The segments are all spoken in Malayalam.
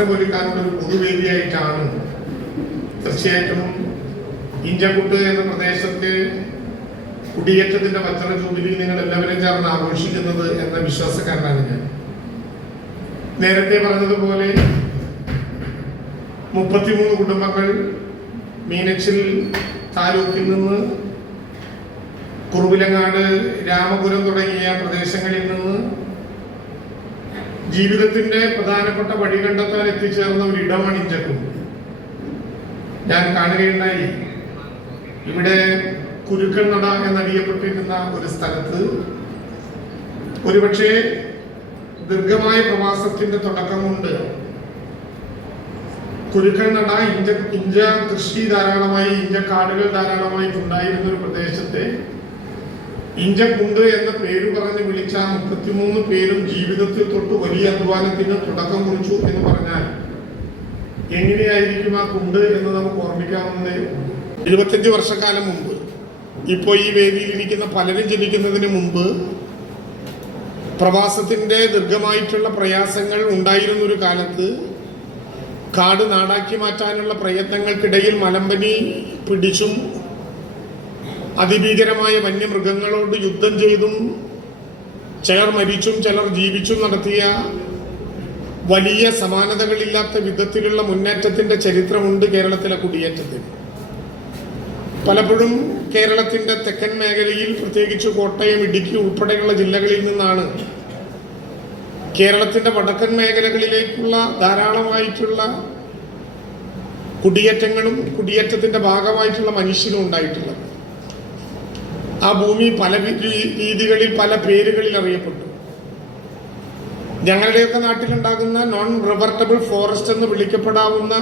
അവസരമൊരുക്കാനുള്ള ഒരു പൊതുവേദിയായിട്ടാണ് തീർച്ചയായിട്ടും ഇഞ്ചക്കുട്ട് എന്ന പ്രദേശത്തെ കുടിയേറ്റത്തിന്റെ വജ്ര ജൂബിലി നിങ്ങൾ എല്ലാവരും ചേർന്ന് ആഘോഷിക്കുന്നത് എന്ന വിശ്വാസക്കാരനാണ് ഞാൻ. നേരത്തെ പറഞ്ഞതുപോലെ മുപ്പത്തിമൂന്ന് കുടുംബങ്ങൾ മീനച്ചിൽ താലൂക്കിൽ നിന്ന് കുറുവിലങ്ങാട് രാമപുരം തുടങ്ങിയ പ്രദേശങ്ങളിൽ നിന്ന് ജീവിതത്തിന്റെ പ്രധാനപ്പെട്ട വഴി കണ്ടെത്താൻ എത്തിച്ചേർന്ന ഒരു ഇടമാണ് ഇഞ്ചക്കുന്ന് ഞാൻ കാണുകയുണ്ടായി. ഇവിടെ കുരുക്കണ്ണട എന്നറിയപ്പെട്ടിരുന്ന ഒരു സ്ഥലത്ത് ഒരുപക്ഷെ ദീർഘമായ പ്രവാസത്തിന്റെ തുടക്കം കൊണ്ട് കുരുക്കണ്ണട ഇഞ്ച ഇഞ്ച കൃഷി ധാരാളമായി ഇഞ്ച കാടുകൾ ധാരാളമായി ഉണ്ടായിരുന്ന ഒരു പ്രദേശത്തെ ഇഞ്ചക്കുണ്ട് എന്ന പേര് പറഞ്ഞ് വിളിച്ച മുപ്പത്തിമൂന്ന് പേരും ജീവിതത്തിൽ തൊട്ട് വലിയ അധ്വാനത്തിന് തുടക്കം കുറിച്ചു എന്ന് പറഞ്ഞാൽ എങ്ങനെയായിരിക്കും ആ കുണ്ട് എന്ന് നമുക്ക് ഓർമ്മിക്കാവുന്നതേ. എഴുപത്തഞ്ച് വർഷക്കാലം മുമ്പ് ഇപ്പോൾ ഈ വേദിയിൽ ഇരിക്കുന്ന പലരും ജനിക്കുന്നതിന് മുമ്പ് പ്രവാസത്തിന്റെ ദീർഘമായിട്ടുള്ള പ്രയാസങ്ങൾ ഉണ്ടായിരുന്ന ഒരു കാലത്ത് കാട് നാടാക്കി മാറ്റാനുള്ള പ്രയത്നങ്ങൾക്കിടയിൽ മലമ്പനി പിടിച്ചും അതിഭീകരമായ വന്യമൃഗങ്ങളോട് യുദ്ധം ചെയ്തും ചിലർ മരിച്ചും ചിലർ ജീവിച്ചും നടത്തിയ വലിയ സമാനതകളില്ലാത്ത വിധത്തിലുള്ള മുന്നേറ്റത്തിന്റെ ചരിത്രമുണ്ട് കേരളത്തിലെ കുടിയേറ്റത്തിന്. പലപ്പോഴും കേരളത്തിന്റെ തെക്കൻ മേഖലയിൽ പ്രത്യേകിച്ച് കോട്ടയം ഇടുക്കി ഉൾപ്പെടെയുള്ള ജില്ലകളിൽ നിന്നാണ് കേരളത്തിന്റെ വടക്കൻ മേഖലകളിലേക്കുള്ള ധാരാളമായിട്ടുള്ള കുടിയേറ്റങ്ങളും കുടിയേറ്റത്തിന്റെ ഭാഗമായിട്ടുള്ള മനുഷ്യരും ഉണ്ടായിട്ടുള്ളത്. ആ ഭൂമി പല രീതികളിൽ പല പേരുകളിൽ അറിയപ്പെട്ടു. ഞങ്ങളുടെയൊക്കെ നാട്ടിലുണ്ടാകുന്ന നോൺ റിവർട്ടബിൾ ഫോറസ്റ്റ് എന്ന് വിളിക്കപ്പെടാവുന്ന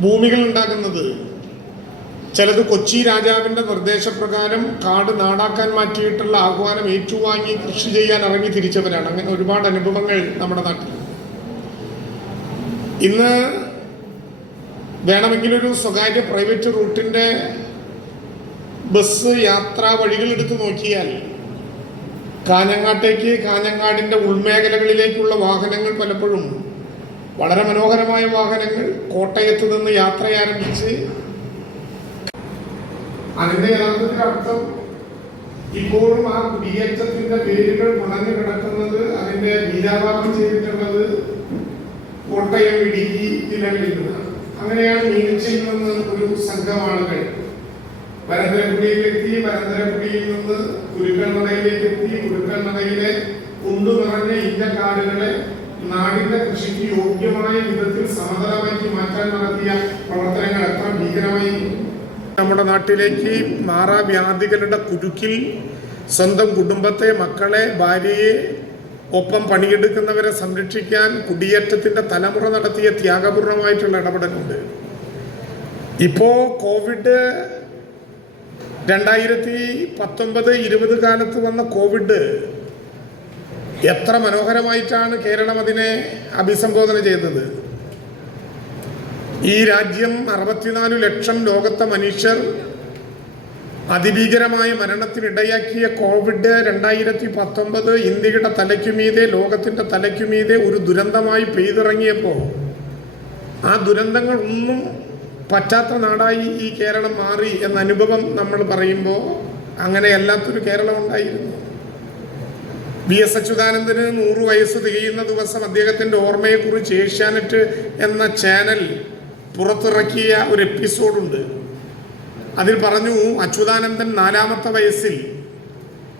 ഭൂമികൾ ഉണ്ടാകുന്നത് ചിലത് കൊച്ചി രാജാവിന്റെ നിർദ്ദേശപ്രകാരം കാട് നാടാക്കാൻ മാറ്റിയിട്ടുള്ള ആഹ്വാനം ഏറ്റുവാങ്ങി കൃഷി ചെയ്യാൻ ഇറങ്ങി തിരിച്ചവരാണ്. അങ്ങനെ ഒരുപാട് അനുഭവങ്ങൾ നമ്മുടെ നാട്ടിൽ. ഇന്ന് വേണമെങ്കിലൊരു സ്വകാര്യ പ്രൈവറ്റ് റൂട്ടിന്റെ ബസ് യാത്രാ വഴികൾ എടുത്തു നോക്കിയാൽ കാഞ്ഞങ്ങാട്ടേക്ക് കാഞ്ഞങ്ങാടിന്റെ ഉൾമേഖലകളിലേക്കുള്ള വാഹനങ്ങൾ പലപ്പോഴും വളരെ മനോഹരമായ വാഹനങ്ങൾ കോട്ടയത്ത് നിന്ന് യാത്ര ആരംഭിച്ച് അതിന്റെ യഥാർത്ഥത്തിൽ അർത്ഥം ഇപ്പോഴും ആ കുടിയേറ്റത്തിന്റെ പേരുകൾ മണഞ്ഞു കിടക്കുന്നത് അതിന്റെ ബീജാപാപം ചെയ്തിട്ടുള്ളത് കോട്ടയം ഇടുക്കി ജില്ലകളിൽ നിന്നാണ്. അങ്ങനെയാണ് മീനച്ചിൽ നിന്ന് ഒരു സംഘം ആളുകൾ പരന്തരക്കുടിയിലെത്തി പരന്തരക്കുടിയിൽ നിന്ന് കുരുക്കൽനടയിലേക്ക് എത്തി കുരുക്കൽനടയിലെ കുണ്ടു നിറഞ്ഞ ഇഞ്ചക്കാടുകളെ നാടിന്റെ കൃഷിക്ക് യോഗ്യമായ വിധത്തിൽ സമതലമാക്കി മാറ്റാൻ നടത്തിയ പ്രവർത്തനങ്ങൾ എത്ര ഭീകരമായി നമ്മുടെ നാട്ടിലേക്ക് മാറാവ്യാധികളുടെ കുരുക്കിൽ സ്വന്തം കുടുംബത്തെ മക്കളെ ഭാര്യയെ ഒപ്പം പണിയെടുക്കുന്നവരെ സംരക്ഷിക്കാൻ കുടിയേറ്റത്തിന്റെ തലമുറ നടത്തിയ ത്യാഗപൂർണമായിട്ടുള്ള ഇടപെടലുണ്ട്. ഇപ്പോ കോവിഡ് രണ്ടായിരത്തി പത്തൊമ്പത് ഇരുപത് കാലത്ത് വന്ന കോവിഡ് എത്ര മനോഹരമായിട്ടാണ് കേരളം അതിനെ അഭിസംബോധന ചെയ്തത്. ഈ രാജ്യം അറുപത്തിനാല് ലക്ഷം ലോകത്തെ മനുഷ്യർ അതിഭീകരമായ മരണത്തിനിടയാക്കിയ കോവിഡ് രണ്ടായിരത്തി പത്തൊമ്പത് ഇന്ത്യയുടെ തലയ്ക്കുമീതെ ലോകത്തിന്റെ തലയ്ക്കുമീതെ ഒരു ദുരന്തമായി പെയ്തിറങ്ങിയപ്പോൾ ആ ദുരന്തങ്ങൾ ഒന്നും പറ്റാത്ത നാടായി ഈ കേരളം മാറി എന്ന അനുഭവം നമ്മൾ പറയുമ്പോൾ അങ്ങനെയല്ലാത്തൊരു കേരളം ഉണ്ടായിരുന്നു. വി എസ് അച്യുതാനന്ദന് നൂറ് വയസ്സ് തികയുന്ന ദിവസം അദ്ദേഹത്തിന്റെ ഓർമ്മയെക്കുറിച്ച് ഏഷ്യാനെറ്റ് എന്ന ചാനൽ പുറത്തിറക്കിയ ഒരു എപ്പിസോഡുണ്ട്. അതിൽ പറഞ്ഞു അച്യുതാനന്ദൻ നാലാമത്തെ വയസ്സിൽ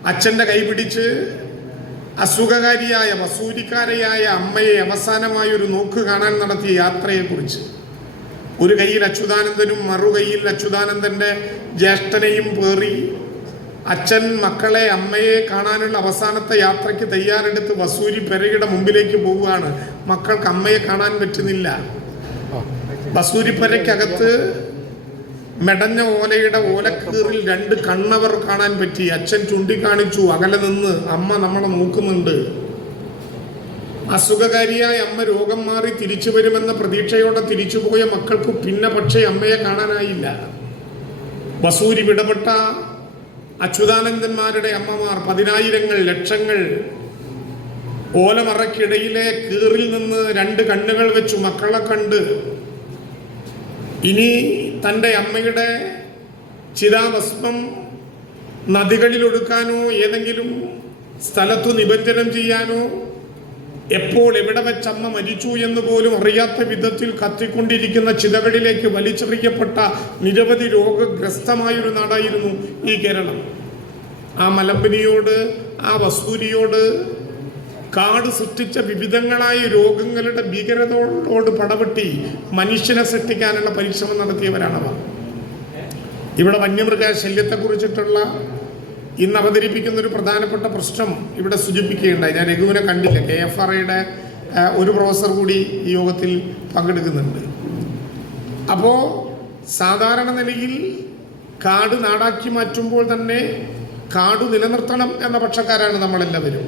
അച്ഛന്റെ കൈപിടിച്ച് അസുഖകാരിയായ വസൂരിക്കാരയായ അമ്മയെ അവസാനമായി ഒരു നോക്ക് കാണാൻ നടത്തിയ യാത്രയെക്കുറിച്ച്. ഒരു കയ്യിൽ അച്യുതാനന്ദനും മറുകൈയിൽ അച്യുതാനന്ദന്റെ ജ്യേഷ്ഠനെയും പേറി അച്ഛൻ മക്കളെ അമ്മയെ കാണാനുള്ള അവസാനത്തെ യാത്രയ്ക്ക് തയ്യാറെടുത്ത് വസൂരി പെരയുടെ മുമ്പിലേക്ക് പോവുകയാണ്. മക്കൾക്ക് അമ്മയെ കാണാൻ പറ്റുന്നില്ല. വസൂരി പെരയ്ക്കകത്ത് മെടഞ്ഞ ഓലയുടെ ഓലക്കീറിൽ രണ്ട് കണ്ണവർ കാണാൻ പറ്റി. അച്ഛൻ ചൂണ്ടിക്കാണിച്ചു. അകലെ നിന്ന് അമ്മ നമ്മളെ നോക്കുന്നുണ്ട്. അസുഖകാരിയായ അമ്മ രോഗം മാറി തിരിച്ചു വരുമെന്ന പ്രതീക്ഷയോടെ തിരിച്ചുപോയ മക്കൾക്ക് പിന്നെ പക്ഷേ അമ്മയെ കാണാനായില്ല. വസൂരി വിടപെട്ട അച്യുതാനന്ദന്മാരുടെ അമ്മമാർ പതിനായിരങ്ങൾ ലക്ഷങ്ങൾ ഓലമറക്കിടയിലെ കീറിൽ നിന്ന് രണ്ട് കണ്ണുകൾ വെച്ചു മക്കളെ കണ്ട് ഇനി തന്റെ അമ്മയുടെ ചിതാഭസ്മം നദികളിൽ ഒടുക്കാനോ ഏതെങ്കിലും സ്ഥലത്തു നിബഞ്ജനം ചെയ്യാനോ എപ്പോൾ എവിടെ വെച്ചമ്മ മരിച്ചു എന്ന് പോലും അറിയാത്ത വിധത്തിൽ കത്തിക്കൊണ്ടിരിക്കുന്ന ചിതകളിലേക്ക് വലിച്ചെറിയപ്പെട്ട നിരവധി രോഗഗ്രസ്തമായൊരു നാടായിരുന്നു ഈ കേരളം. ആ മലമ്പനിയോട് ആ വസൂരിയോട് കാട് സൃഷ്ടിച്ച വിവിധങ്ങളായ രോഗങ്ങളുടെ ഭീകരതയോട് പടവെട്ടി മനുഷ്യനെ സൃഷ്ടിക്കാനുള്ള പരിശ്രമം നടത്തിയവരാണവർ. ഇവിടെ വന്യമൃഗ ശല്യത്തെക്കുറിച്ചിട്ടുള്ള ഇന്ന് അവതരിപ്പിക്കുന്ന ഒരു പ്രധാനപ്പെട്ട പ്രശ്നം ഇവിടെ സൂചിപ്പിക്കുകയുണ്ടായി. ഞാൻ രഘുവിനെ കണ്ടില്ല. കെ എഫ് ആർ ഐയുടെ ഒരു പ്രൊഫസർ കൂടി ഈ യോഗത്തിൽ പങ്കെടുക്കുന്നുണ്ട്. അപ്പോൾ സാധാരണ നിലയിൽ കാട് നാടാക്കി മാറ്റുമ്പോൾ തന്നെ കാട് നിലനിർത്തണം എന്ന പക്ഷക്കാരാണ് നമ്മളെല്ലാവരും.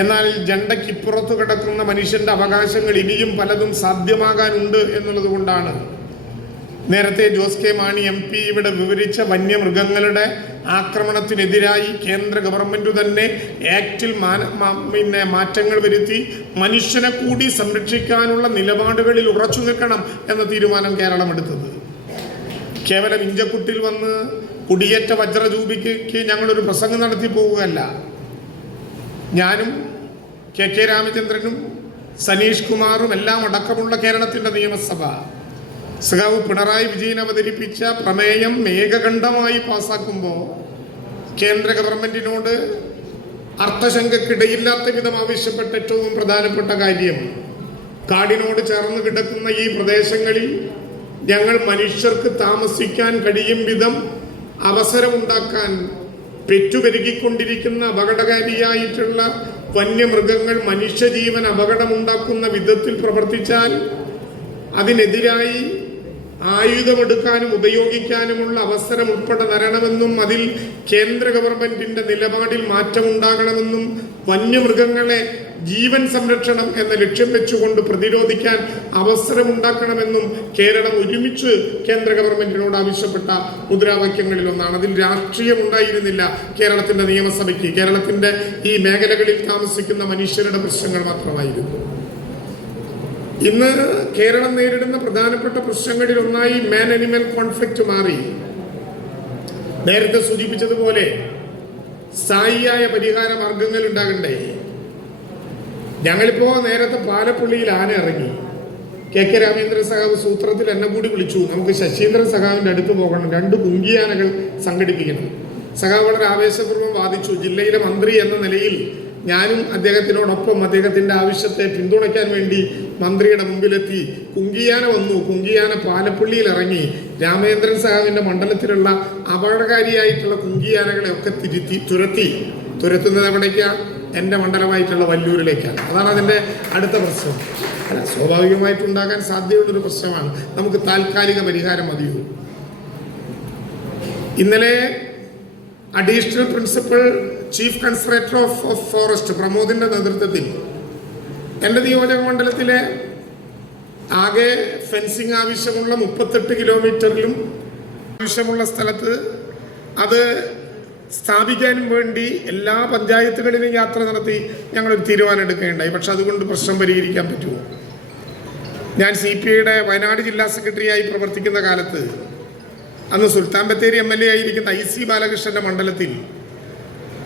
എന്നാൽ ജണ്ടയ്ക്കിപ്പുറത്ത് കിടക്കുന്ന മനുഷ്യന്റെ അവകാശങ്ങൾ ഇനിയും പലതും സാധ്യമാകാനുണ്ട് എന്നുള്ളത് കൊണ്ടാണ് നേരത്തെ Jose K Mani M P ഇവിടെ വിവരിച്ച വന്യമൃഗങ്ങളുടെ ആക്രമണത്തിനെതിരായി കേന്ദ്ര ഗവൺമെന്റ് തന്നെ മാന- പിന്നെ മാറ്റങ്ങൾ വരുത്തി മനുഷ്യനെ കൂടി സംരക്ഷിക്കാനുള്ള നിലപാടുകളിൽ ഉറച്ചു നിൽക്കണം എന്ന തീരുമാനം കേരളം എടുത്തത്. കേവലം ഇഞ്ചക്കുട്ടിൽ വന്ന് കുടിയേറ്റ വജ്രജൂബിക്ക് ഞങ്ങളൊരു പ്രസംഗം നടത്തി പോവുകയല്ല. ഞാനും കെ കെ രാമചന്ദ്രനും സനീഷ് കുമാറും എല്ലാം അടക്കമുള്ള കേരളത്തിന്റെ നിയമസഭ. സഖാവ് പിണറായി വിജയൻ അവതരിപ്പിച്ച പ്രമേയം ഏകകണ്ഠമായി പാസാക്കുമ്പോൾ കേന്ദ്ര ഗവൺമെന്റിനോട് അർത്ഥശങ്കക്കിടയില്ലാത്ത വിധം ആവശ്യപ്പെട്ട ഏറ്റവും പ്രധാനപ്പെട്ട കാര്യം കാടിനോട് ചേർന്ന് കിടക്കുന്ന ഈ പ്രദേശങ്ങളിൽ ഞങ്ങൾ മനുഷ്യർക്ക് താമസിക്കാൻ കഴിയും വിധം അവസരമുണ്ടാക്കാൻ പെറ്റുപെരുകിക്കൊണ്ടിരിക്കുന്ന അപകടകാരിയായിട്ടുള്ള വന്യമൃഗങ്ങൾ മനുഷ്യജീവൻ അപകടമുണ്ടാക്കുന്ന വിധത്തിൽ പ്രവർത്തിച്ചാൽ അതിനെതിരായി ആയുധമെടുക്കാനും ഉപയോഗിക്കാനുമുള്ള അവസരം ഉൾപ്പെടെ തരണമെന്നും അതിൽ കേന്ദ്ര ഗവൺമെന്റിന്റെ നിലപാടിൽ മാറ്റമുണ്ടാകണമെന്നും വന്യമൃഗങ്ങളെ ജീവൻ സംരക്ഷണം എന്ന ലക്ഷ്യം വെച്ചുകൊണ്ട് പ്രതിരോധിക്കാൻ അവസരമുണ്ടാക്കണമെന്നും കേരളം ഒരുമിച്ച് കേന്ദ്ര ഗവൺമെന്റിനോട് ആവശ്യപ്പെട്ട മുദ്രാവാക്യങ്ങളിൽ ഒന്നാണ്. അതിൽ രാഷ്ട്രീയം ഉണ്ടായിരുന്നില്ല കേരളത്തിന്റെ നിയമസഭയ്ക്ക്. കേരളത്തിന്റെ ഈ മേഖലകളിൽ താമസിക്കുന്ന മനുഷ്യരുടെ പ്രശ്നങ്ങൾ മാത്രമായിരുന്നു. ഇന്ന് കേരളം നേരിടുന്ന പ്രധാനപ്പെട്ട പ്രശ്നങ്ങളിൽ ഒന്നായി മാൻ അനിമൽ കോൺഫ്ലിക്റ്റ് മാറി. നേരത്തെ സൂചിപ്പിച്ചതുപോലെ സ്ഥായിയായ പരിഹാര മാർഗങ്ങൾ ഉണ്ടാകണ്ടേ. ഞങ്ങളിപ്പോ നേരത്തെ പാലപ്പള്ളിയിൽ ആന ഇറങ്ങി. കെ കെ രാമേന്ദ്ര സഖാവ് സൂത്രത്തിൽ എന്നെ കൂടി വിളിച്ചു. നമുക്ക് ശശീന്ദ്രൻ സഖാവിന്റെ അടുത്ത് പോകണം. രണ്ട് കുങ്കിയാനകൾ സംഘടിപ്പിക്കണം. സഖാവ് വളരെ ആവേശപൂർവം വാദിച്ചു. ജില്ലയിലെ മന്ത്രി എന്ന നിലയിൽ ഞാനും അദ്ദേഹത്തിനോടൊപ്പം അദ്ദേഹത്തിന്റെ ആവശ്യത്തെ പിന്തുണയ്ക്കാൻ വേണ്ടി മന്ത്രിയുടെ മുമ്പിലെത്തി. കുങ്കിയാന വന്നു. കുങ്കിയാന പാലപ്പള്ളിയിൽ ഇറങ്ങി. രാമേന്ദ്രൻ സഖാവിന്റെ മണ്ഡലത്തിലുള്ള അപകടകാരിയായിട്ടുള്ള കുങ്കിയാനകളെ ഒക്കെ തിരുത്തി തുരത്തി. തുരത്തുന്നത് എവിടേക്കാണ് എന്റെ മണ്ഡലമായിട്ടുള്ള വല്ലൂരിലേക്കാണ്. അതാണ് അതിന്റെ അടുത്ത പ്രശ്നം. അല്ല സ്വാഭാവികമായിട്ടുണ്ടാകാൻ സാധ്യതയുള്ളൊരു പ്രശ്നമാണ്. നമുക്ക് താൽക്കാലിക പരിഹാരം മതിയോ? ഇന്നലെ additional principal chief conservator of forest പ്രമോദിന്റെ നേതൃത്വത്തിൽ എന്റെ നിയോജക മണ്ഡലത്തിലെ ആകെ ഫെൻസിങ് ആവശ്യമുള്ള മുപ്പത്തെട്ട് കിലോമീറ്ററിലും ആവശ്യമുള്ള സ്ഥലത്ത് അത് സ്ഥാപിക്കാനും വേണ്ടി എല്ലാ പഞ്ചായത്തുകളിലും യാത്ര നടത്തി ഞങ്ങളൊരു തീരുമാനം എടുക്കുകയുണ്ടായി. പക്ഷെ അതുകൊണ്ട് പ്രശ്നം പരിഹരിക്കാൻ പറ്റുമോ? ഞാൻ സി പി ഐയുടെ വയനാട് ജില്ലാ സെക്രട്ടറിയായി പ്രവർത്തിക്കുന്ന കാലത്ത് അന്ന് Sultan Bathery M L A ആയിരിക്കുന്ന ഐ സി ബാലകൃഷ്ണന്റെ മണ്ഡലത്തിൽ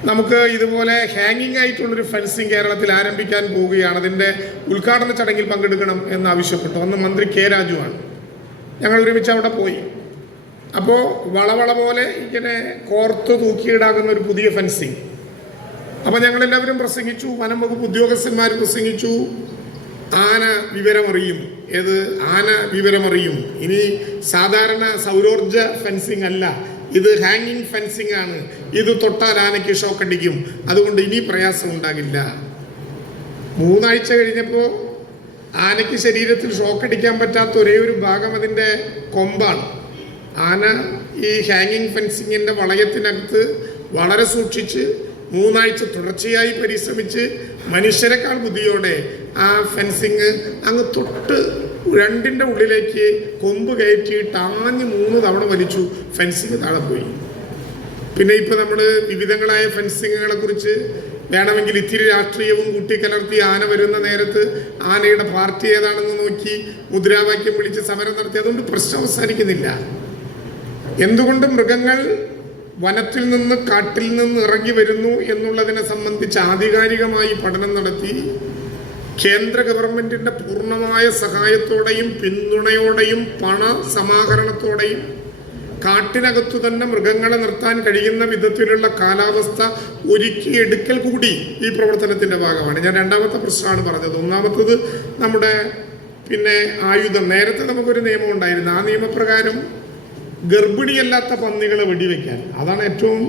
നമുക്ക് ഇതുപോലെ ഹാങ്ങിങ് ആയിട്ടുള്ളൊരു ഫെൻസിങ് കേരളത്തിൽ ആരംഭിക്കാൻ പോവുകയാണ്. അതിന്റെ ഉദ്ഘാടന ചടങ്ങിൽ പങ്കെടുക്കണം എന്ന് ആവശ്യപ്പെട്ടു. അന്ന് മന്ത്രി കെ രാജുവാണ് ഞങ്ങൾ ഒരുമിച്ച് അവിടെ പോയി. അപ്പോൾ വളവള പോലെ ഇങ്ങനെ കോർത്ത് തൂക്കിയിടാകുന്ന ഒരു പുതിയ ഫെൻസിങ് അപ്പോൾ ഞങ്ങളെല്ലാവരും പ്രസംഗിച്ചു. വനം വകുപ്പ് ഉദ്യോഗസ്ഥന്മാർ പ്രസംഗിച്ചു. ആന വിവരമറിയും. ഏത്? ആന വിവരമറിയും. ഇനി സാധാരണ സൗരോർജ ഫെൻസിങ് അല്ല. ഇത് ഹാങ്ങിങ് ഫെൻസിങ് ആണ്. ഇത് തൊട്ടാൽ ആനയ്ക്ക് ഷോക്ക് അടിക്കും. അതുകൊണ്ട് ഇനി പ്രയാസം ഉണ്ടാകില്ല. മൂന്നാഴ്ച കഴിഞ്ഞപ്പോൾ ആനയ്ക്ക് ശരീരത്തിൽ ഷോക്ക് അടിക്കാൻ പറ്റാത്ത ഒരേ ഒരു ഭാഗം അതിന്റെ കൊമ്പാണ്. ആന ഈ ഹാങ്ങിങ് ഫെൻസിങ്ങിന്റെ വളയത്തിനകത്ത് വളരെ സൂക്ഷിച്ച് മൂന്നാഴ്ച തുടർച്ചയായി പരിശ്രമിച്ച് മനുഷ്യരെക്കാൾ ബുദ്ധിയോടെ ആ ഫെൻസിങ് അങ്ങ് തൊട്ട് രണ്ടിന്റെ ഉള്ളിലേക്ക് കൊമ്പ് കയറ്റി ടാഞ്ഞ് മൂന്ന് തവണ വലിച്ചു. ഫെൻസിങ് താഴെ പോയി. പിന്നെ ഇപ്പോൾ നമ്മൾ വിവിധങ്ങളായ ഫെൻസിങ്ങുകളെ കുറിച്ച് വേണമെങ്കിൽ ഇത്തിരി രാഷ്ട്രീയവും കൂട്ടിക്കലർത്തി ആന വരുന്ന നേരത്ത് ആനയുടെ പാർട്ടി ഏതാണെന്ന് നോക്കി മുദ്രാവാക്യം വിളിച്ച് സമരം നടത്തി. അതുകൊണ്ട് പ്രശ്നം അവസാനിക്കുന്നില്ല. എന്തുകൊണ്ട് മൃഗങ്ങൾ വനത്തിൽ നിന്ന് കാട്ടിൽ നിന്ന് ഇറങ്ങി വരുന്നു എന്നുള്ളതിനെ സംബന്ധിച്ച് ആധികാരികമായി പഠനം നടത്തി കേന്ദ്ര ഗവൺമെന്റിന്റെ പൂർണമായ സഹായത്തോടെയും പിന്തുണയോടെയും പണ സമാഹരണത്തോടെയും കാട്ടിനകത്തു തന്നെ മൃഗങ്ങളെ നിർത്താൻ കഴിയുന്ന വിധത്തിലുള്ള കാലാവസ്ഥ ഒരുക്കിയെടുക്കൽ കൂടി ഈ പ്രവർത്തനത്തിന്റെ ഭാഗമാണ്. ഞാൻ രണ്ടാമത്തെ പ്രശ്നമാണ് പറഞ്ഞത്. ഒന്നാമത്തത് നമ്മുടെ പിന്നെ ആയുധം. നേരത്തെ നമുക്കൊരു നിയമം ഉണ്ടായിരുന്നു. ആ നിയമപ്രകാരം ഗർഭിണിയല്ലാത്ത പന്നികളെ വെടിവെക്കാൻ. അതാണ് ഏറ്റവും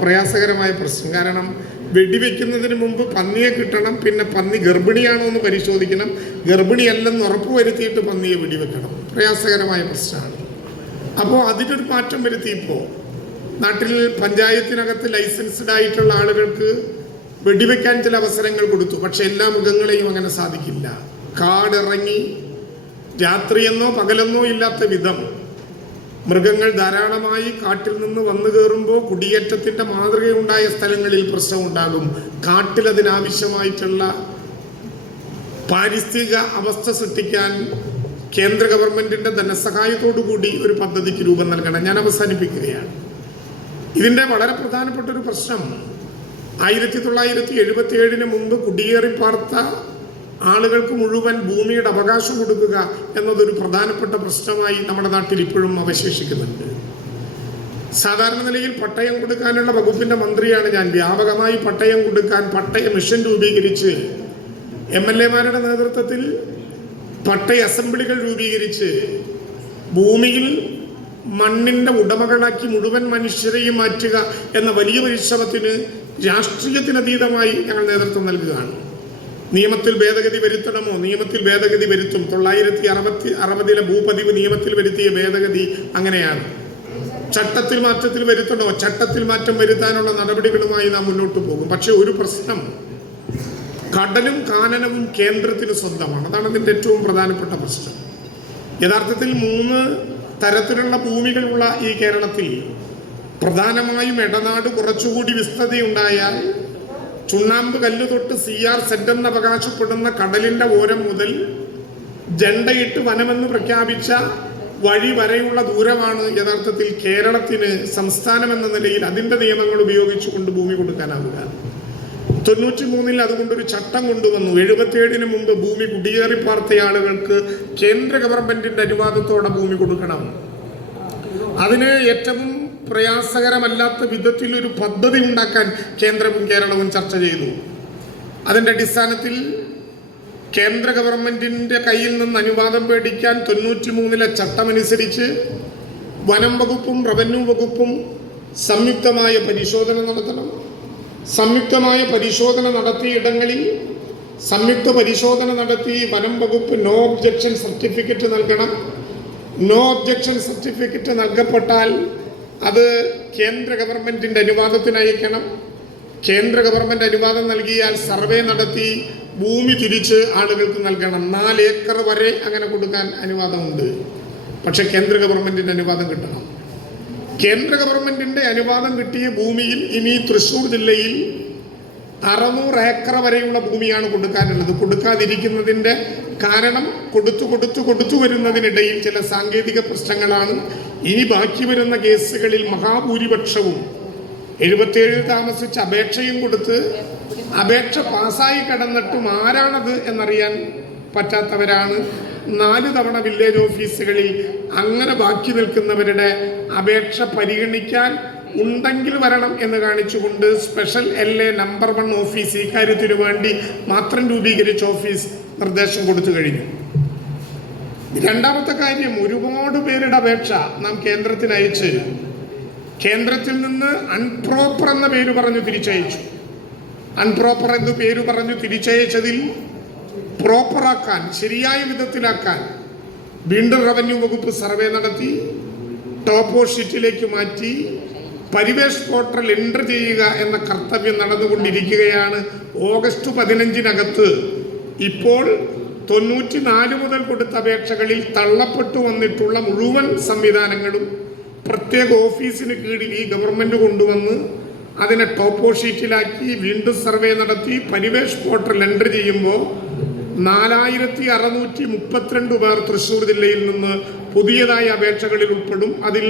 പ്രയാസകരമായ പ്രശ്നം. കാരണം വെടിവെക്കുന്നതിന് മുമ്പ് പന്നിയെ കിട്ടണം പിന്നെ പന്നി ഗർഭിണിയാണോ എന്ന് പരിശോധിക്കണം. ഗർഭിണിയല്ലെന്ന് ഉറപ്പുവരുത്തിയിട്ട് പന്നിയെ വെടിവെക്കണം. പ്രയാസകരമായ പ്രശ്നമാണ്. അപ്പോൾ അതിനൊരു മാറ്റം വരുത്തിയപ്പോൾ നാട്ടിൽ പഞ്ചായത്തിനകത്ത് ലൈസൻസ്ഡ് ആയിട്ടുള്ള ആളുകൾക്ക് വെടിവെക്കാൻ ചില അവസരങ്ങൾ കൊടുത്തു. പക്ഷെ എല്ലാ മൃഗങ്ങളെയും അങ്ങനെ സാധിക്കില്ല. കാടിറങ്ങി രാത്രിയെന്നോ പകലെന്നോ ഇല്ലാത്ത വിധം മൃഗങ്ങൾ ധാരാളമായി കാട്ടിൽ നിന്ന് വന്നു കയറുമ്പോൾ കുടിയേറ്റത്തിന്റെ മാതൃകയുണ്ടായ സ്ഥലങ്ങളിൽ പ്രശ്നമുണ്ടാകും. കാട്ടിൽ അതിനാവശ്യമായിട്ടുള്ള പാരിസ്ഥിതിക അവസ്ഥ സൃഷ്ടിക്കാൻ കേന്ദ്ര ഗവൺമെന്റിന്റെ ധനസഹായത്തോടു കൂടി ഒരു പദ്ധതിക്ക് രൂപം നൽകണം. ഞാൻ അവസാനിപ്പിക്കുകയാണ്. ഇതിന്റെ വളരെ പ്രധാനപ്പെട്ട ഒരു പ്രശ്നം ആയിരത്തി തൊള്ളായിരത്തി എഴുപത്തി ഏഴിന് മുമ്പ് കുടിയേറി പാർത്ത ആളുകൾക്ക് മുഴുവൻ ഭൂമിയുടെ അവകാശം കൊടുക്കുക എന്നതൊരു പ്രധാനപ്പെട്ട പ്രശ്നമായി നമ്മുടെ നാട്ടിൽ ഇപ്പോഴും അവശേഷിക്കുന്നുണ്ട്. സാധാരണ നിലയിൽ പട്ടയം കൊടുക്കാനുള്ള വകുപ്പിന്റെ മന്ത്രിയാണ് ഞാൻ. വ്യാപകമായി പട്ടയം കൊടുക്കാൻ പട്ടയ മിഷൻ രൂപീകരിച്ച് എം എൽ എമാരുടെ നേതൃത്വത്തിൽ പട്ടയ അസംബ്ലികൾ രൂപീകരിച്ച് ഭൂമിയിൽ മണ്ണിന്റെ ഉടമകളാക്കി മുഴുവൻ മനുഷ്യരെയും മാറ്റുക എന്ന വലിയ പരിശ്രമത്തിന് രാഷ്ട്രീയത്തിനതീതമായി ഞങ്ങൾ നേതൃത്വം നൽകുകയാണ്. നിയമത്തിൽ ഭേദഗതി വരുത്തണമോ? നിയമത്തിൽ ഭേദഗതി വരുത്തും. തൊള്ളായിരത്തി അറുപത്തി അറുപതിലെ ഭൂപതിവ് നിയമത്തിൽ വരുത്തിയ ഭേദഗതി അങ്ങനെയാണ്. ചട്ടത്തിൽ മാറ്റത്തിൽ വരുത്തണോ? ചട്ടത്തിൽ മാറ്റം വരുത്താനുള്ള നടപടികളുമായി നാം മുന്നോട്ട് പോകും. പക്ഷെ ഒരു പ്രശ്നം കടലും കാനനവും കേന്ദ്രത്തിന് സ്വന്തമാണ്. അതാണ് അതിന്റെ ഏറ്റവും പ്രധാനപ്പെട്ട പ്രശ്നം. യഥാർത്ഥത്തിൽ മൂന്ന് തരത്തിലുള്ള ഭൂമികളുള്ള ഈ കേരളത്തിൽ പ്രധാനമായും ഇടനാട് കുറച്ചുകൂടി വിസ്തൃതിയുണ്ടായാൽ ചുണ്ണാമ്പ് കല്ല് തൊട്ട് സി ആർ സെഡ് എന്ന് അവകാശപ്പെടുന്ന കടലിന്റെ ഓരം മുതൽ ജണ്ടയിട്ട് വനമെന്ന് പ്രഖ്യാപിച്ച വഴി വരെയുള്ള ദൂരമാണ് യഥാർത്ഥത്തിൽ കേരളത്തിന് സംസ്ഥാനം എന്ന നിലയിൽ അതിന്റെ നിയമങ്ങൾ ഉപയോഗിച്ചുകൊണ്ട് ഭൂമി കൊടുക്കാനാവുക. തൊണ്ണൂറ്റി മൂന്നിൽ അതുകൊണ്ടൊരു ചട്ടം കൊണ്ടുവന്നു. എഴുപത്തിയേഴിന് മുമ്പ് ഭൂമി കുടിയേറി പാർത്ത ആളുകൾക്ക് കേന്ദ്ര ഗവൺമെന്റിന്റെ അനുവാദത്തോടെ ഭൂമി കൊടുക്കണം. അതിന് ഏറ്റവും പ്രയാസകരമല്ലാത്ത വിധത്തിൽ ഒരു പദ്ധതി ഉണ്ടാക്കാൻ കേന്ദ്രവും കേരളവും ചർച്ച ചെയ്തു. അതിന്റെ അടിസ്ഥാനത്തിൽ കേന്ദ്ര ഗവൺമെന്റിന്റെ കയ്യിൽ നിന്ന് അനുവാദം പേടിക്കാൻ തൊണ്ണൂറ്റി മൂന്നിലെ ചട്ടമനുസരിച്ച് വനം വകുപ്പും റവന്യൂ വകുപ്പും സംയുക്തമായ പരിശോധന നടത്തണം. സംയുക്തമായ പരിശോധന നടത്തിയ ഇടങ്ങളിൽ സംയുക്ത പരിശോധന നടത്തി വനം വകുപ്പ് നോ ഒബ്ജക്ഷൻ സർട്ടിഫിക്കറ്റ് നൽകണം. നോ ഒബ്ജക്ഷൻ സർട്ടിഫിക്കറ്റ് നൽകപ്പെട്ടാൽ അത് കേന്ദ്ര ഗവൺമെന്റിന്റെ അനുവാദത്തിന് അയക്കണം. കേന്ദ്ര ഗവൺമെന്റ് അനുവാദം നൽകിയാൽ സർവേ നടത്തി ഭൂമി തിരിച്ച് ആളുകൾക്ക് നൽകണം. നാല് ഏക്കർ വരെ അങ്ങനെ കൊടുക്കാൻ അനുവാദമുണ്ട്. പക്ഷേ കേന്ദ്ര ഗവൺമെന്റിന്റെ അനുവാദം കിട്ടണം. കേന്ദ്ര ഗവൺമെന്റിന്റെ അനുവാദം കിട്ടിയ ഭൂമിയിൽ ഇനി തൃശ്ശൂർ ജില്ലയിൽ അറുന്നൂറ് ഏക്കർ വരെയുള്ള ഭൂമിയാണ് കൊടുക്കാനുള്ളത്. കൊടുക്കാതിരിക്കുന്നതിന്റെ കാരണം കൊടുത്തു കൊടുത്തു കൊടുത്തു വരുന്നതിനിടയിൽ ചില സാങ്കേതിക പ്രശ്നങ്ങളാണ്. ഇനി ബാക്കി വരുന്ന കേസുകളിൽ മഹാഭൂരിപക്ഷവും എഴുപത്തിയേഴിൽ താമസിച്ച് അപേക്ഷയും കൊടുത്ത് അപേക്ഷ പാസ്സായി കടന്നിട്ടും ആരാണത് എന്നറിയാൻ പറ്റാത്തവരാണ്. നാല് തവണ വില്ലേജ് ഓഫീസുകളിൽ അങ്ങനെ ബാക്കി നിൽക്കുന്നവരുടെ അപേക്ഷ പരിഗണിക്കാൻ ഉണ്ടെങ്കിൽ വരണം എന്ന് കാണിച്ചുകൊണ്ട് special L A number one office ഇക്കാര്യത്തിനു വേണ്ടി മാത്രം രൂപീകരിച്ച ഓഫീസ് നിർദ്ദേശം കൊടുത്തു കഴിഞ്ഞു. രണ്ടാമത്തെ കാര്യം ഒരുപാട് പേരുടെ അപേക്ഷ നാം കേന്ദ്രത്തിന് അയച്ച് കേന്ദ്രത്തിൽ നിന്ന് അൺപ്രോപ്പർ എന്ന പേര് പറഞ്ഞു തിരിച്ചയച്ചു. അൺപ്രോപ്പർ എന്ന് പേര് പറഞ്ഞു തിരിച്ചയച്ചതിൽ പ്രോപ്പറാക്കാൻ ശരിയായ വിധത്തിലാക്കാൻ വീണ്ടും റവന്യൂ വകുപ്പ് സർവേ നടത്തി ടോപ്പോ ഷീറ്റിലേക്ക് മാറ്റി പരിവേഷ് പോർട്ടൽ എന്റർ ചെയ്യുക എന്ന കർത്തവ്യം നടന്നുകൊണ്ടിരിക്കുകയാണ്. ഓഗസ്റ്റ് പതിനഞ്ചിനകത്ത് ഇപ്പോൾ തൊണ്ണൂറ്റി നാല് മുതൽ കൊടുത്ത അപേക്ഷകളിൽ തള്ളപ്പെട്ടു വന്നിട്ടുള്ള മുഴുവൻ സംവിധാനങ്ങളും പ്രത്യേക ഓഫീസിന് കീഴിൽ ഈ ഗവൺമെന്റ് കൊണ്ടുവന്ന് അതിനെ ടോപ്പോ ഷീറ്റിലാക്കി വീണ്ടും സർവേ നടത്തി പരിവേഷ് പോർട്ടൽ എന്റർ ചെയ്യുമ്പോൾ നാലായിരത്തി അറുന്നൂറ്റി മുപ്പത്തിരണ്ട് പേർ തൃശ്ശൂർ ജില്ലയിൽ നിന്ന് പുതിയതായ അപേക്ഷകളിൽ ഉൾപ്പെടും. അതിൽ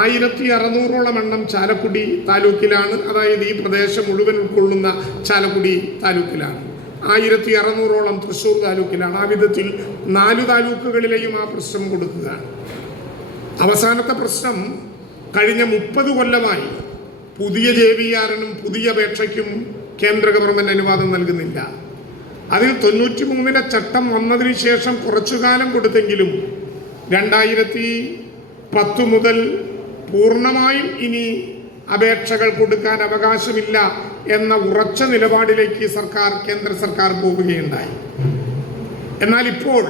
ആയിരത്തി അറുന്നൂറോളം എണ്ണം ചാലക്കുടി താലൂക്കിലാണ്. അതായത് ഈ പ്രദേശം മുഴുവൻ ഉൾക്കൊള്ളുന്ന ചാലക്കുടി താലൂക്കിലാണ്. ആയിരത്തി അറുന്നൂറോളം തൃശ്ശൂർ താലൂക്കിലാണ്. ആ വിധത്തിൽ നാലു താലൂക്കുകളിലെയും ആ പ്രശ്നം കൊടുക്കുകയാണ്. അവസാനത്തെ പ്രശ്നം കഴിഞ്ഞ മുപ്പത് കൊല്ലമായി പുതിയ ജെ വി ആറിനും പുതിയ അപേക്ഷയ്ക്കും കേന്ദ്ര ഗവൺമെന്റ് അനുവാദം നൽകുന്നില്ല. അതിൽ തൊണ്ണൂറ്റി മൂന്നിലെ ചട്ടം വന്നതിന് ശേഷം കുറച്ചു കാലം കൊടുത്തെങ്കിലും രണ്ടായിരത്തി പത്ത് മുതൽ പൂർണമായും ഇനി അപേക്ഷകൾ കൊടുക്കാൻ അവകാശമില്ല എന്ന ഉറച്ച നിലപാടിലേക്ക് സർക്കാർ കേന്ദ്ര സർക്കാർ പോവുകയുണ്ടായി എന്നാൽ ഇപ്പോൾ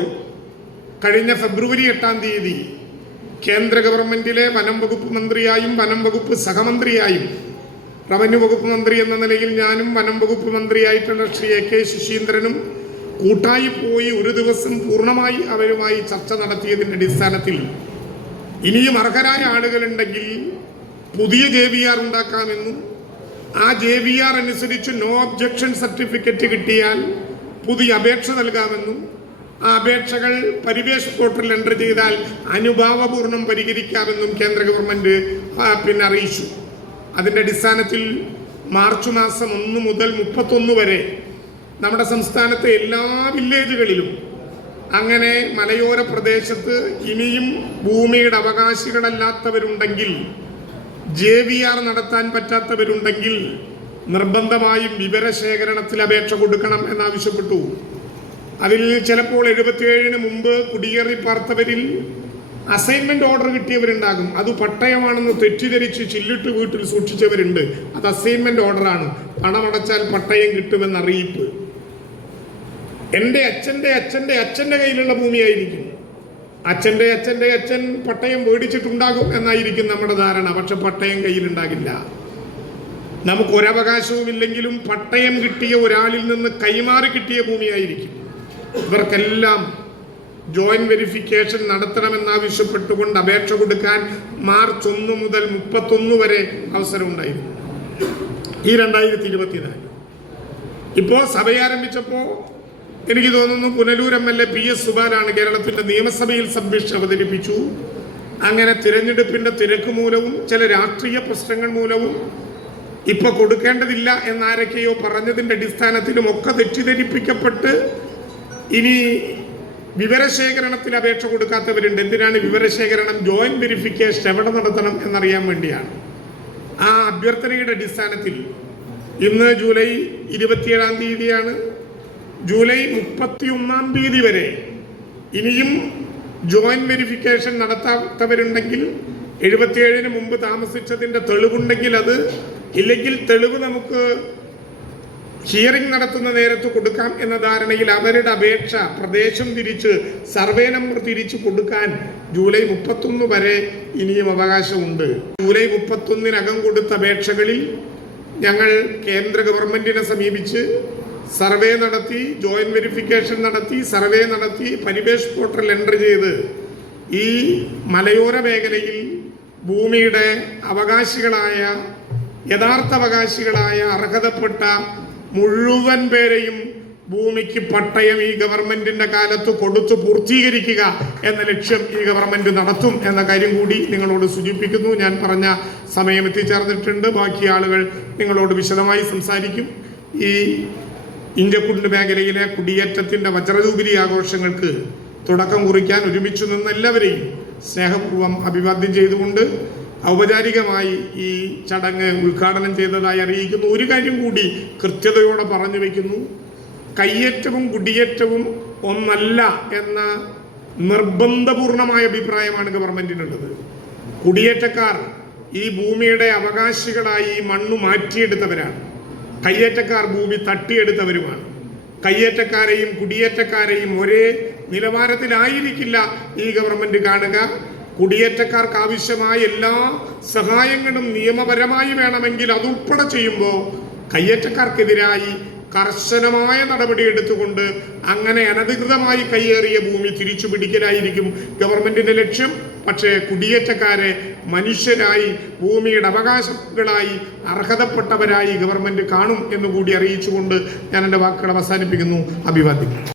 കഴിഞ്ഞ ഫെബ്രുവരി എട്ടാം തീയതി കേന്ദ്ര ഗവൺമെന്റിലെ വനം വകുപ്പ് മന്ത്രിയായും വനം വകുപ്പ് സഹമന്ത്രിയായും റവന്യൂ വകുപ്പ് മന്ത്രി എന്ന നിലയിൽ ഞാനും വനം വകുപ്പ് മന്ത്രിയായിട്ടുള്ള ശ്രീ എ കെ ശശീന്ദ്രനും കൂട്ടായി പോയി ഒരു ദിവസം പൂർണമായി അവരുമായി ചർച്ച നടത്തിയതിന്റെ അടിസ്ഥാനത്തിൽ ഇനിയും അർഹരായ ആളുകളുണ്ടെങ്കിൽ പുതിയ ജെ വി ആർ ഉണ്ടാക്കാമെന്നും ആ ജെ വി ആർ അനുസരിച്ച് നോ ഒബ്ജക്ഷൻ സർട്ടിഫിക്കറ്റ് കിട്ടിയാൽ പുതിയ അപേക്ഷ നൽകാമെന്നും ആ അപേക്ഷകൾ പരിവേഷ പോർട്ടലിൽ എന്റർ ചെയ്താൽ അനുഭാവപൂർണം പരിഹരിക്കാമെന്നും കേന്ദ്ര ഗവൺമെന്റ് പിന്നെ അറിയിച്ചു. അതിന്റെ അടിസ്ഥാനത്തിൽ മാർച്ച് മാസം ഒന്ന് മുതൽ മുപ്പത്തൊന്ന് വരെ നമ്മുടെ സംസ്ഥാനത്തെ എല്ലാ വില്ലേജുകളിലും അങ്ങനെ മലയോര പ്രദേശത്ത് ഇനിയും ഭൂമിയുടെ അവകാശികളല്ലാത്തവരുണ്ടെങ്കിൽ ജെ വി ആർ നടത്താൻ പറ്റാത്തവരുണ്ടെങ്കിൽ നിർബന്ധമായും വിവരശേഖരണത്തിൽ അപേക്ഷ കൊടുക്കണം എന്നാവശ്യപ്പെട്ടു. അതിൽ ചിലപ്പോൾ എഴുപത്തിയേഴിന് മുമ്പ് കുടിയേറി പാർത്തവരിൽ അസൈൻമെന്റ് ഓർഡർ കിട്ടിയവരുണ്ടാകും. അത് പട്ടയമാണെന്ന് തെറ്റിദ്ധരിച്ച് ചില്ലിട്ട് വീട്ടിൽ സൂക്ഷിച്ചവരുണ്ട്. അത് അസൈൻമെന്റ് ഓർഡറാണ് പണമടച്ചാൽ പട്ടയം കിട്ടുമെന്ന അറിയിപ്പ് എന്റെ അച്ഛന്റെ അച്ഛന്റെ അച്ഛന്റെ കയ്യിലുള്ള ഭൂമിയായിരിക്കും. അച്ഛന്റെ അച്ഛന്റെ അച്ഛൻ പട്ടയം മേടിച്ചിട്ടുണ്ടാകും എന്നായിരിക്കും നമ്മുടെ ധാരണ. പക്ഷെ പട്ടയം കയ്യിലുണ്ടാകില്ല. നമുക്ക് ഒരവകാശവും ഇല്ലെങ്കിലും പട്ടയം കിട്ടിയ ഒരാളിൽ നിന്ന് കൈമാറി കിട്ടിയ ഭൂമിയായിരിക്കും. ഇവർക്കെല്ലാം ജോയിന്റ് വെരിഫിക്കേഷൻ നടത്തണമെന്നാവശ്യപ്പെട്ടുകൊണ്ട് അപേക്ഷ കൊടുക്കാൻ മാർച്ച് ഒന്ന് മുതൽ മുപ്പത്തൊന്ന് വരെ അവസരമുണ്ടായിരുന്നു. ഈ രണ്ടായിരത്തി ഇരുപത്തിനാല്. ഇപ്പോൾ സഭ ആരംഭിച്ചപ്പോൾ എനിക്ക് തോന്നുന്നു Punalur M L A P S സുബാലാണ് കേരളത്തിന്റെ നിയമസഭയിൽ സബ്മിഷൻ അവതരിപ്പിച്ചു. അങ്ങനെ തിരഞ്ഞെടുപ്പിന്റെ തിരക്ക് മൂലവും ചില രാഷ്ട്രീയ പ്രശ്നങ്ങൾ മൂലവും ഇപ്പൊ കൊടുക്കേണ്ടതില്ല എന്നാരൊക്കെയോ പറഞ്ഞതിന്റെ അടിസ്ഥാനത്തിലും ഒക്കെ തെറ്റിദ്ധരിപ്പിക്കപ്പെട്ട് ഇനി വിവരശേഖരണത്തിൽ അപേക്ഷ കൊടുക്കാത്തവരുണ്ട്. എന്തിനാണ് വിവരശേഖരണം? ജോയിന്റ് വെരിഫിക്കേഷൻ എവിടെ നടത്തണം എന്നറിയാൻ വേണ്ടിയാണ്. ആ അഭ്യർത്ഥനയുടെ അടിസ്ഥാനത്തിൽ ഇന്ന് ജൂലൈ ഇരുപത്തിയേഴാം തീയതിയാണ് ജൂലൈ മുപ്പത്തി ഒന്നാം തീയതി വരെ ഇനിയും ജോയിന്റ് വെരിഫിക്കേഷൻ നടത്താത്തവരുണ്ടെങ്കിൽ എഴുപത്തിയേഴിന് മുമ്പ് താമസിച്ചതിന്റെ തെളിവുണ്ടെങ്കിൽ അത് ഇല്ലെങ്കിൽ തെളിവ് നമുക്ക് ഹിയറിംഗ് നടത്തുന്ന നേരത്ത് കൊടുക്കാം എന്ന ധാരണയിൽ അവരുടെ അപേക്ഷ പ്രദേശം തിരിച്ച് സർവേ നമ്പർ തിരിച്ച് കൊടുക്കാൻ ജൂലൈ മുപ്പത്തൊന്ന് വരെ ഇനിയും അവകാശമുണ്ട്. ജൂലൈ മുപ്പത്തൊന്നിനകം കൊടുത്ത അപേക്ഷകളിൽ ഞങ്ങൾ കേന്ദ്ര ഗവൺമെന്റിനെ സമീപിച്ച് സർവേ നടത്തി ജോയിന്റ് വെരിഫിക്കേഷൻ നടത്തി സർവേ നടത്തി പരിവേഷ് പോർട്ടൽ എന്റർ ചെയ്ത് ഈ മലയോര മേഖലയിൽ ഭൂമിയുടെ അവകാശികളായ യഥാർത്ഥ അവകാശികളായ അർഹതപ്പെട്ട മുഴുവൻ പേരെയും ഭൂമിക്ക് പട്ടയം ഈ ഗവൺമെന്റിന്റെ കാലത്ത് കൊടുത്തു പൂർത്തീകരിക്കുക എന്ന ലക്ഷ്യം ഈ ഗവൺമെന്റ് നടത്തും എന്ന കാര്യം കൂടി നിങ്ങളോട് സൂചിപ്പിക്കുന്നു. ഞാൻ പറഞ്ഞ സമയം എത്തിച്ചേർന്നിട്ടുണ്ട്. ബാക്കി ആളുകൾ നിങ്ങളോട് വിശദമായി സംസാരിക്കും. ഈ ഇഞ്ചക്കുണ്ട് മേഖലയിലെ കുടിയേറ്റത്തിന്റെ വജ്രജൂബിലി ആഘോഷങ്ങൾക്ക് തുടക്കം കുറിക്കാൻ ഒരുമിച്ചു നിന്ന് എല്ലാവരെയും സ്നേഹപൂർവം അഭിവാദ്യം ചെയ്തുകൊണ്ട് ഔപചാരികമായി ഈ ചടങ്ങ് ഉദ്ഘാടനം ചെയ്തതായി അറിയിക്കുന്നു. ഒരു കാര്യം കൂടി കൃത്യതയോടെ പറഞ്ഞു വയ്ക്കുന്നു. കയ്യേറ്റവും കുടിയേറ്റവും ഒന്നല്ല എന്ന നിർബന്ധപൂർണമായ അഭിപ്രായമാണ് ഗവൺമെന്റിനുള്ളത്. കുടിയേറ്റക്കാർ ഈ ഭൂമിയുടെ അവകാശികളായി മണ്ണു മണ്ണ് മാറ്റിയെടുത്തവരാണ്. കയ്യേറ്റക്കാർ ഭൂമി തട്ടിയെടുത്തവരുമാണ്. കയ്യേറ്റക്കാരെയും കുടിയേറ്റക്കാരെയും ഒരേ നിലവാരത്തിലായിരിക്കില്ല ഈ ഗവൺമെന്റ് കാണുക. കുടിയേറ്റക്കാർക്ക് ആവശ്യമായ എല്ലാ സഹായങ്ങളും നിയമപരമായി വേണമെങ്കിൽ അതുൾപ്പെടെ ചെയ്യുമ്പോൾ കയ്യേറ്റക്കാർക്കെതിരായി കർശനമായ നടപടി എടുത്തുകൊണ്ട് അങ്ങനെ അനധികൃതമായി കയ്യേറിയ ഭൂമി തിരിച്ചു പിടിക്കലായിരിക്കും ഗവൺമെന്റിന്റെ ലക്ഷ്യം. പക്ഷേ കുടിയേറ്റക്കാരെ മനുഷ്യരായി ഭൂമിയുടെ അവകാശങ്ങളായി അർഹതപ്പെട്ടവരായി ഗവൺമെന്റ് കാണും എന്നുകൂടി അറിയിച്ചുകൊണ്ട് ഞാൻ എന്റെ വാക്കുകൾ അവസാനിപ്പിക്കുന്നു. അഭിവാദ്യം.